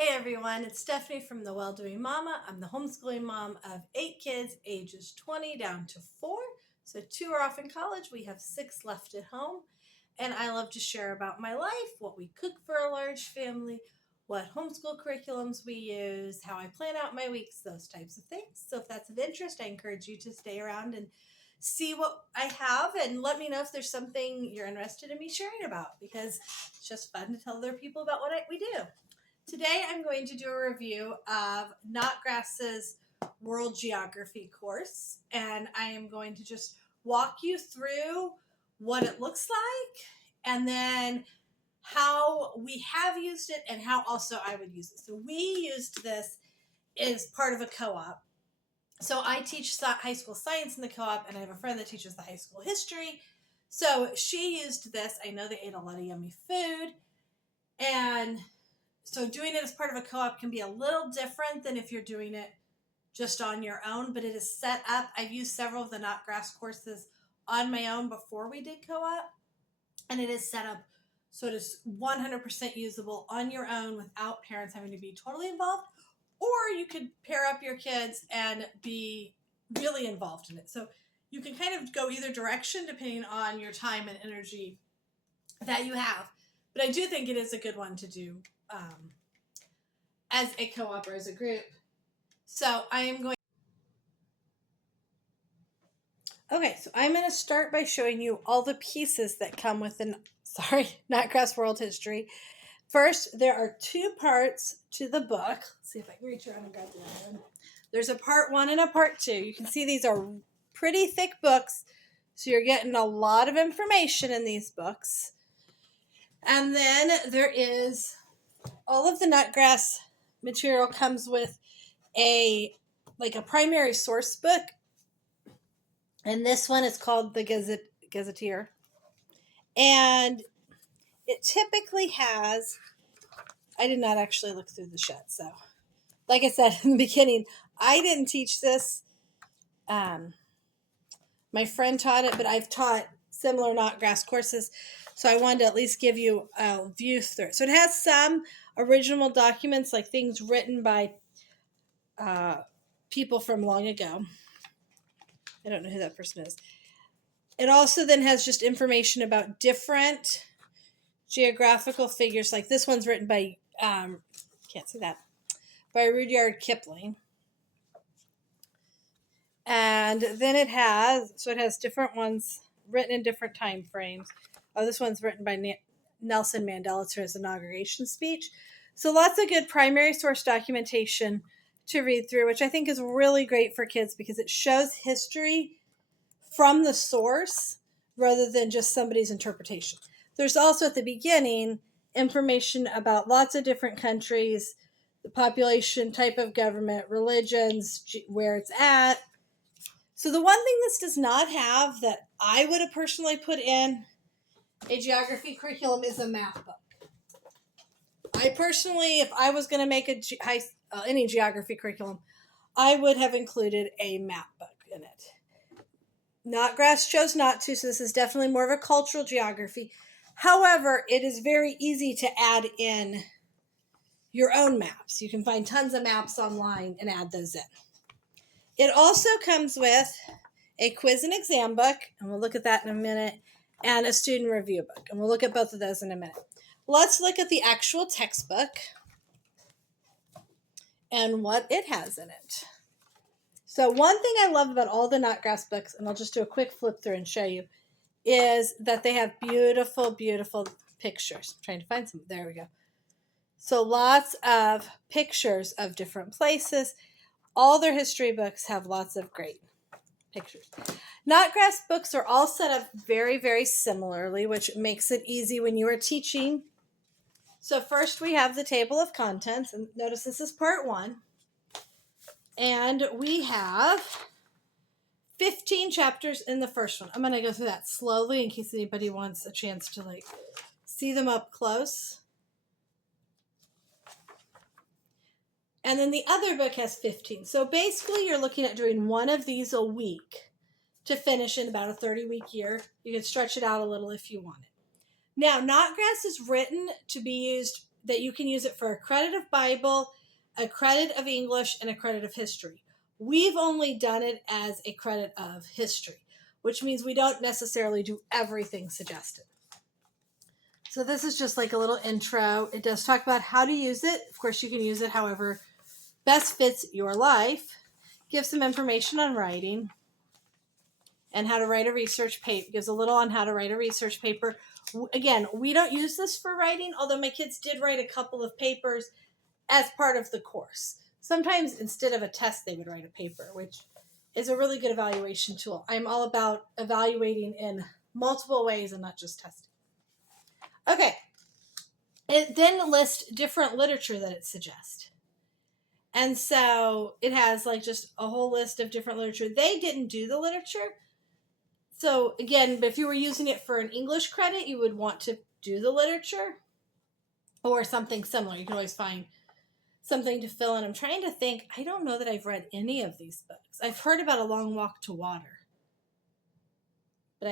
Hey everyone, it's Stephanie from The Well-Doing Mama. I'm the homeschooling mom of 8 kids, ages 20 down to 4. So 2 are off in college. We have 6 left at home. And I love to share about my life, what we cook for a large family, what homeschool curriculums we use, how I plan out my weeks, those types of things. So if that's of interest, I encourage you to stay around and see what I have and let me know if there's something you're interested in me sharing about, because it's just fun to tell other people about what we do. Today I'm going to do a review of Notgrass's World Geography course, and I am going to just walk you through what it looks like and then how we have used it and how also I would use it. So we used this as part of a co-op. So I teach high school science in the co-op, and I have a friend that teaches the high school history. So she used this. I know they ate a lot of yummy food, and so doing it as part of a co-op can be a little different than if you're doing it just on your own, but it is set up. I've used several of the Notgrass courses on my own before we did co-op, and it is set up so it is 100% usable on your own without parents having to be totally involved, or you could pair up your kids and be really involved in it. So you can kind of go either direction depending on your time and energy that you have. But I do think it is a good one to do as a co-op or as a group. So I'm going to start by showing you all the pieces that come with Notgrass World History. First, there are 2 parts to the book. Let's see if I can reach around and grab the other one. There's a part 1 and a part 2. You can see these are pretty thick books, so you're getting a lot of information in these books. And then there is all of the Notgrass material comes with a primary source book, and this one is called the Gazetteer, and it typically has, I did not actually look through the shed, so like I said in the beginning, I didn't teach this. My friend taught it, but I've taught similar Notgrass courses, so I wanted to at least give you a view through it. So it has some original documents, like things written by people from long ago. I don't know who that person is. It also then has just information about different geographical figures. Like this one's written by, can't see that, by Rudyard Kipling. And then it has different ones written in different time frames. Oh, this one's written by Nelson Mandela. It's his inauguration speech. So lots of good primary source documentation to read through, which I think is really great for kids because it shows history from the source rather than just somebody's interpretation. There's also at the beginning information about lots of different countries, the population, type of government, religions, where it's at. So the one thing this does not have that I would have personally put in a geography curriculum is a map book. I personally, if I was going to make any geography curriculum, I would have included a map book in it. Notgrass chose not to, so this is definitely more of a cultural geography. However, it is very easy to add in your own maps. You can find tons of maps online and add those in. It also comes with a quiz and exam book, and we'll look at that in a minute, and a student review book, and we'll look at both of those in a minute. Let's look at the actual textbook and what it has in it. So one thing I love about all the Notgrass books, and I'll just do a quick flip through and show you, is that they have beautiful, beautiful pictures. I'm trying to find some. There we go. So lots of pictures of different places. All their history books have lots of great pictures. Notgrass books are all set up very, very similarly, which makes it easy when you are teaching. So first we have the table of contents, and notice this is part 1. And we have 15 chapters in the first one. I'm going to go through that slowly in case anybody wants a chance to see them up close. And then the other book has 15. So basically you're looking at doing one of these a week to finish in about a 30-week year. You can stretch it out a little if you want it. Now, Notgrass is written to be used that you can use it for a credit of Bible, a credit of English, and a credit of history. We've only done it as a credit of history, which means we don't necessarily do everything suggested. So this is just like a little intro. It does talk about how to use it. Of course, you can use it however best fits your life. Give some information on writing and how to write a research paper. Gives a little on how to write a research paper. Again, we don't use this for writing, although my kids did write a couple of papers as part of the course. Sometimes instead of a test, they would write a paper, which is a really good evaluation tool. I'm all about evaluating in multiple ways and not just testing. Okay. It then lists different literature that it suggests. And so it has like just a whole list of different literature. They didn't do the literature. So again, if you were using it for an English credit, you would want to do the literature or something similar. You can always find something to fill in. I'm trying to think. I don't know that I've read any of these books. I've heard about A Long Walk to Water. But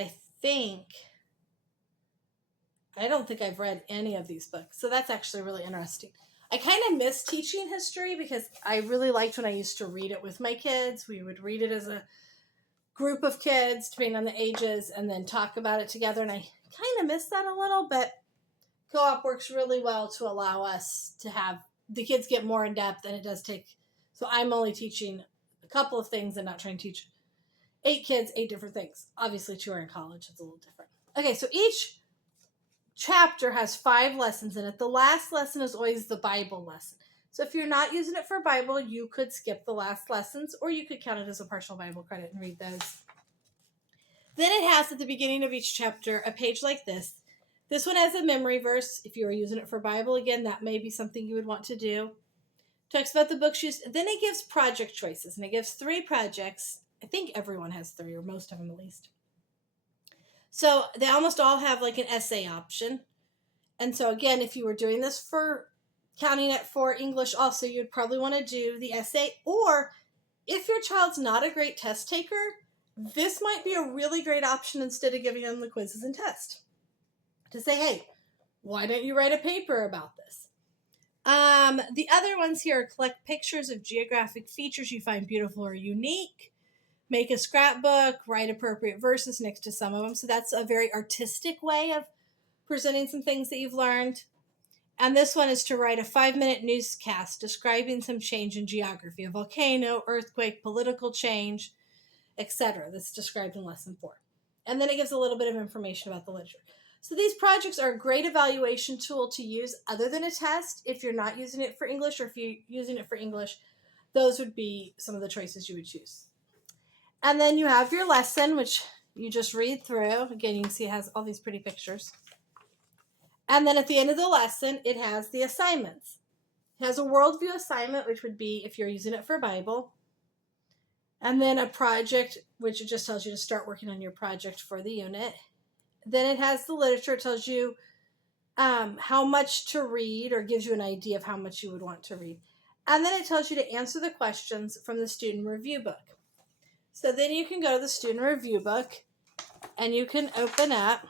I don't think I've read any of these books. So that's actually really interesting. I kind of miss teaching history because I really liked when I used to read it with my kids. We would read it as a group of kids, depending on the ages, and then talk about it together. And I kind of miss that a little, but co-op works really well to allow us to have the kids get more in depth, and it does take. So I'm only teaching a couple of things and not trying to teach 8 kids 8 different things. Obviously, 2 are in college. It's a little different. Okay, so each chapter has 5 lessons in it. The last lesson is always the Bible lesson. So if you're not using it for Bible, you could skip the last lessons, or you could count it as a partial Bible credit and read those. Then it has at the beginning of each chapter a page like this. This one has a memory verse. If you are using it for Bible, again, that may be something you would want to do. Talks about the books used. Then it gives project choices, and it gives 3 projects. I think everyone has 3, or most of them at least. So they almost all have like an essay option. And so again, if you were doing this for counting it for English also, you'd probably want to do the essay. Or if your child's not a great test taker, this might be a really great option instead of giving them the quizzes and test. To say, hey, why don't you write a paper about this? The other ones here are collect pictures of geographic features you find beautiful or unique. Make a scrapbook, write appropriate verses next to some of them. So that's a very artistic way of presenting some things that you've learned. And this one is to write a 5-minute newscast describing some change in geography, a volcano, earthquake, political change, etc. That's described in lesson 4. And then it gives a little bit of information about the literature. So these projects are a great evaluation tool to use other than a test. If you're not using it for English, or if you're using it for English, those would be some of the choices you would choose. And then you have your lesson, which you just read through. Again, you can see it has all these pretty pictures. And then at the end of the lesson, it has the assignments. It has a worldview assignment, which would be if you're using it for Bible. And then a project, which it just tells you to start working on your project for the unit. Then it has the literature. It tells you how much to read, or gives you an idea of how much you would want to read. And then it tells you to answer the questions from the student review book. So then you can go to the student review book and you can open up,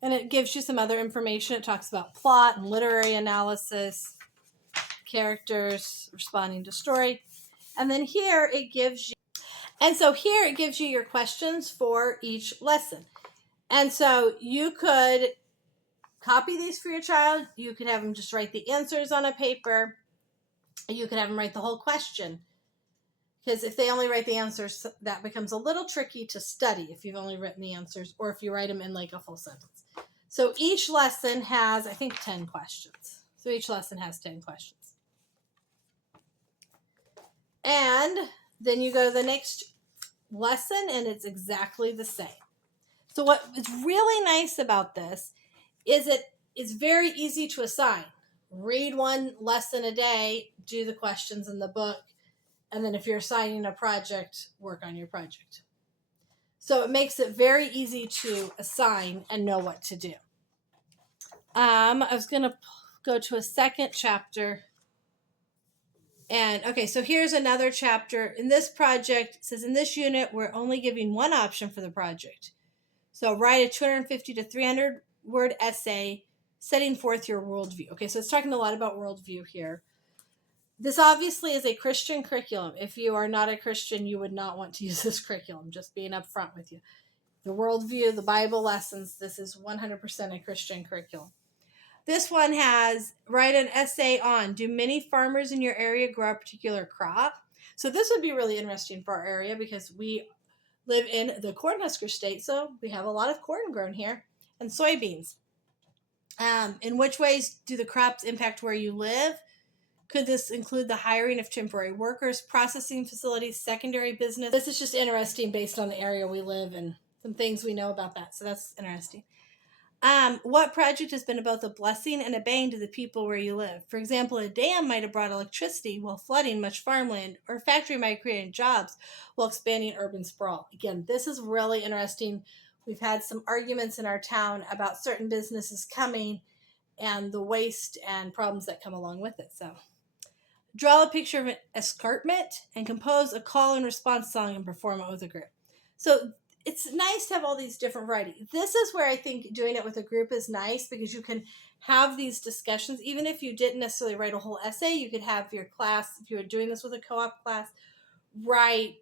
and it gives you some other information. It talks about plot and literary analysis, characters responding to story. And then here it gives you your questions for each lesson. And so you could copy these for your child. You could have them just write the answers on a paper. You could have them write the whole question. Because if they only write the answers, that becomes a little tricky to study if you've only written the answers, or if you write them in like a full sentence. So each lesson has, I think, 10 questions. So each lesson has 10 questions. And then you go to the next lesson, and it's exactly the same. So what is really nice about this is it is very easy to assign. Read 1 lesson a day, do the questions in the book, and then if you're assigning a project, work on your project. So it makes it very easy to assign and know what to do. I was going to go to a second chapter. And okay, so here's another chapter. In this project, it says in this unit, we're only giving 1 option for the project. So write a 250 to 300 word essay setting forth your worldview. Okay, so it's talking a lot about worldview here. This obviously is a Christian curriculum. If you are not a Christian, you would not want to use this curriculum, just being upfront with you. The worldview, the Bible lessons, this is 100% a Christian curriculum. This one has, write an essay on, do many farmers in your area grow a particular crop? So this would be really interesting for our area because we live in the Cornhusker state, so we have a lot of corn grown here and soybeans. In which ways do the crops impact where you live? Could this include the hiring of temporary workers, processing facilities, secondary business? This is just interesting based on the area we live and some things we know about that. So that's interesting. What project has been both a blessing and a bane to the people where you live? For example, a dam might have brought electricity while flooding much farmland, or a factory might have created jobs while expanding urban sprawl. Again, this is really interesting. We've had some arguments in our town about certain businesses coming and the waste and problems that come along with it. So, draw a picture of an escarpment and compose a call and response song and perform it with a group. So it's nice to have all these different varieties. This is where I think doing it with a group is nice because you can have these discussions. Even if you didn't necessarily write a whole essay, you could have your class, if you were doing this with a co-op class, write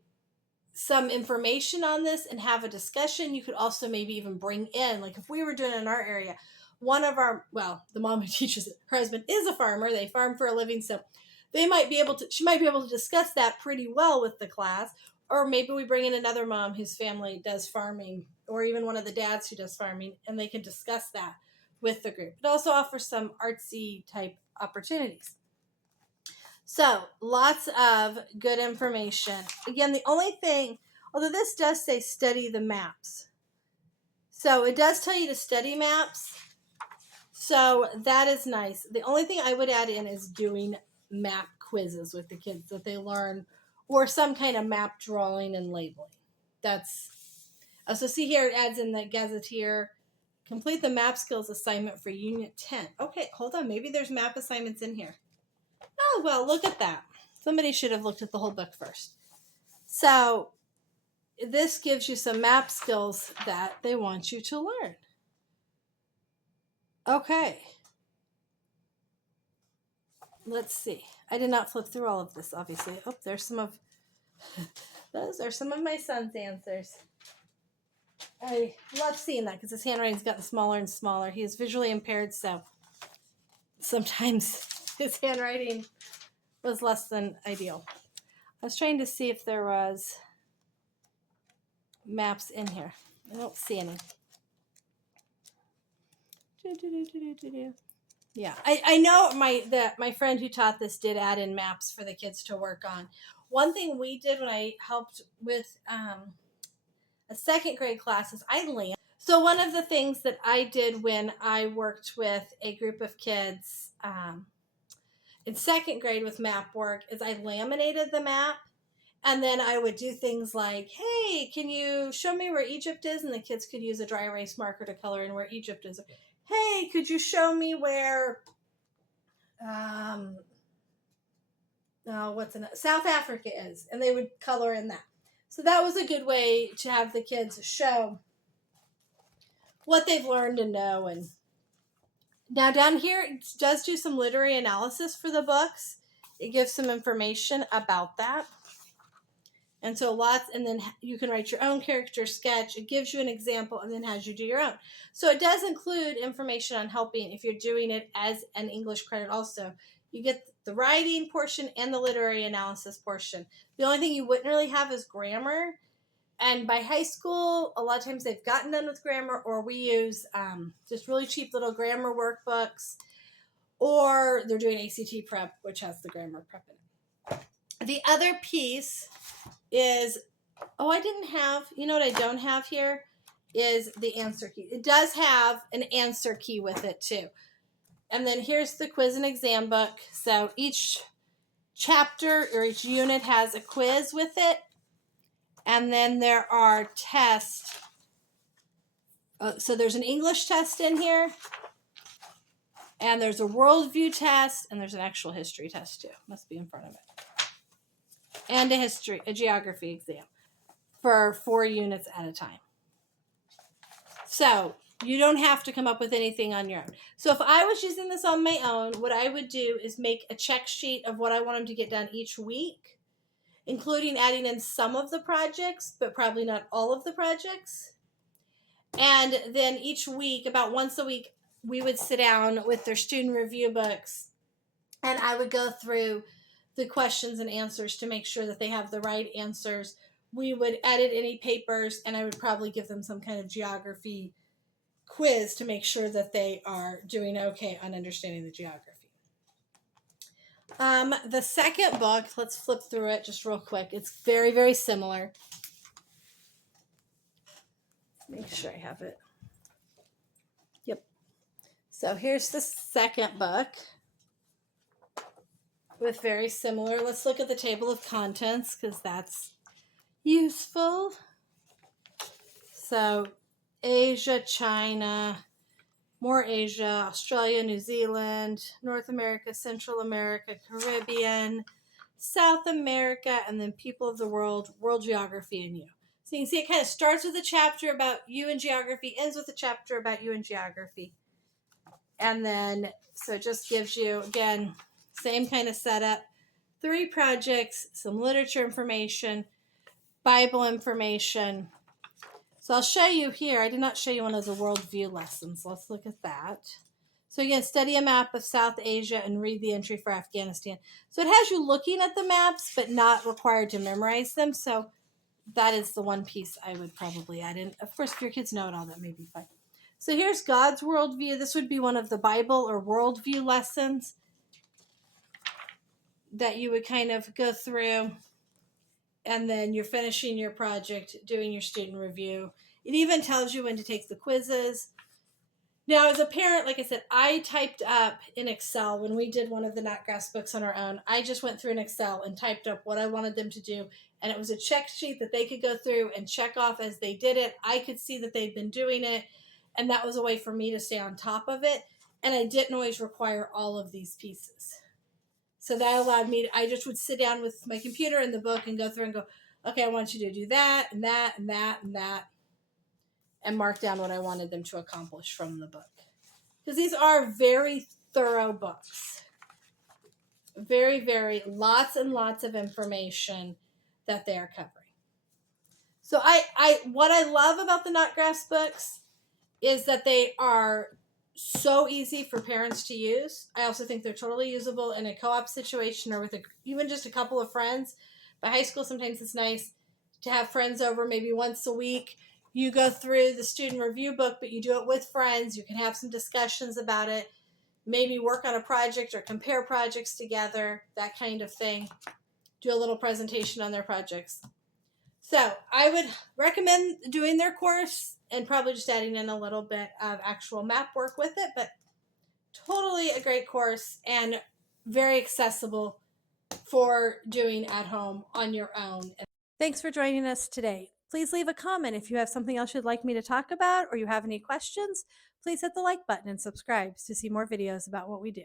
some information on this and have a discussion. You could also maybe even bring in, like if we were doing it in our area, one of our, well, the mom who teaches it, her husband is a farmer. They farm for a living. So she might be able to discuss that pretty well with the class. Or maybe we bring in another mom whose family does farming, or even one of the dads who does farming, and they can discuss that with the group. It also offers some artsy type opportunities. So lots of good information. Again, the only thing, although this does say study the maps. So it does tell you to study maps. So that is nice. The only thing I would add in is doing map quizzes with the kids that they learn, or some kind of map drawing and labeling. That's, so see here it adds in the gazetteer, complete the map skills assignment for Unit 10. Okay, hold on, maybe there's map assignments in here. Oh, well, look at that. Somebody should have looked at the whole book first. So this gives you some map skills that they want you to learn. Okay. Let's see. I did not flip through all of this, obviously. Oh, there's some of, those are some of my son's answers. I love seeing that because his handwriting's gotten smaller and smaller. He is visually impaired, so sometimes his handwriting was less than ideal. I was trying to see if there was maps in here. I don't see any. Yeah, I know my friend who taught this did add in maps for the kids to work on. One thing we did when I helped with a second grade class is I laminated. So one of the things that I did when I worked with a group of kids in second grade with map work is I laminated the map, and then I would do things like, hey, can you show me where Egypt is? And the kids could use a dry erase marker to color in where Egypt is. Hey, could you show me where South Africa is? And they would color in that. So that was a good way to have the kids show what they've learned and know. And now down here, it does do some literary analysis for the books. It gives some information about that. And so and then you can write your own character sketch. It gives you an example and then has you do your own. So it does include information on helping if you're doing it as an English credit also. You get the writing portion and the literary analysis portion. The only thing you wouldn't really have is grammar. And by high school, a lot of times they've gotten done with grammar, or we use just really cheap little grammar workbooks, or they're doing ACT prep, which has the grammar prep in it. The other piece is, I didn't have, you know what I don't have here is the answer key. It does have an answer key with it too. And then here's the quiz and exam book. So each chapter or each unit has a quiz with it. And then there are tests. So there's an English test in here. And there's a worldview test. And there's an actual history test too. Must be in front of it. And a geography exam for 4 units at a time. So You don't have to come up with anything on your own. So if I was using this on my own, what I would do is make a check sheet of what I want them to get done each week, including adding in some of the projects, but probably not all of the projects. And then each week, about once a week, we would sit down with their student review books, and I would go through the questions and answers to make sure that they have the right answers. We would edit any papers, and I would probably give them some kind of geography quiz to make sure that they are doing okay on understanding the geography. The second book, let's flip through it just real quick. It's very, very similar. Make sure I have it. Yep. So here's the second book with very similar. Let's look at the table of contents because that's useful. So Asia, China, more Asia, Australia, New Zealand, North America, Central America, Caribbean, South America, and then people of the world, world geography, and you. So you can see it kind of starts with a chapter about you and geography, ends with a chapter about you and geography. And then, so it just gives you, again, same kind of setup, 3 projects, some literature information, Bible information. So I'll show you here. I did not show you one of the worldview lessons. Let's look at that. So again, study a map of South Asia and read the entry for Afghanistan. So it has you looking at the maps, but not required to memorize them. So that is the one piece I would probably add in. Of course, if your kids know it all, that may be fine. So here's God's worldview. This would be one of the Bible or worldview lessons that you would kind of go through. And then you're finishing your project, doing your student review. It even tells you when to take the quizzes. Now, as a parent, like I said, I typed up in Excel when we did one of the Notgrass books on our own. I just went through in Excel and typed up what I wanted them to do. And it was a check sheet that they could go through and check off as they did it. I could see that they'd been doing it. And that was a way for me to stay on top of it. And I didn't always require all of these pieces. So that allowed me to, I just would sit down with my computer and the book and go through and go, okay, I want you to do that and that and that and that, and mark down what I wanted them to accomplish from the book. Because these are very thorough books. Very, very, lots and lots of information that they are covering. So what I love about the Notgrass books is that they are so easy for parents to use. I also think they're totally usable in a co-op situation or with even just a couple of friends. By high school, sometimes it's nice to have friends over maybe once a week. You go through the student review book, but you do it with friends. You can have some discussions about it, maybe work on a project or compare projects together, that kind of thing. Do a little presentation on their projects. So I would recommend doing their course and probably just adding in a little bit of actual map work with it, but totally a great course and very accessible for doing at home on your own. Thanks for joining us today. Please leave a comment if you have something else you'd like me to talk about or you have any questions. Please hit the like button and subscribe to see more videos about what we do.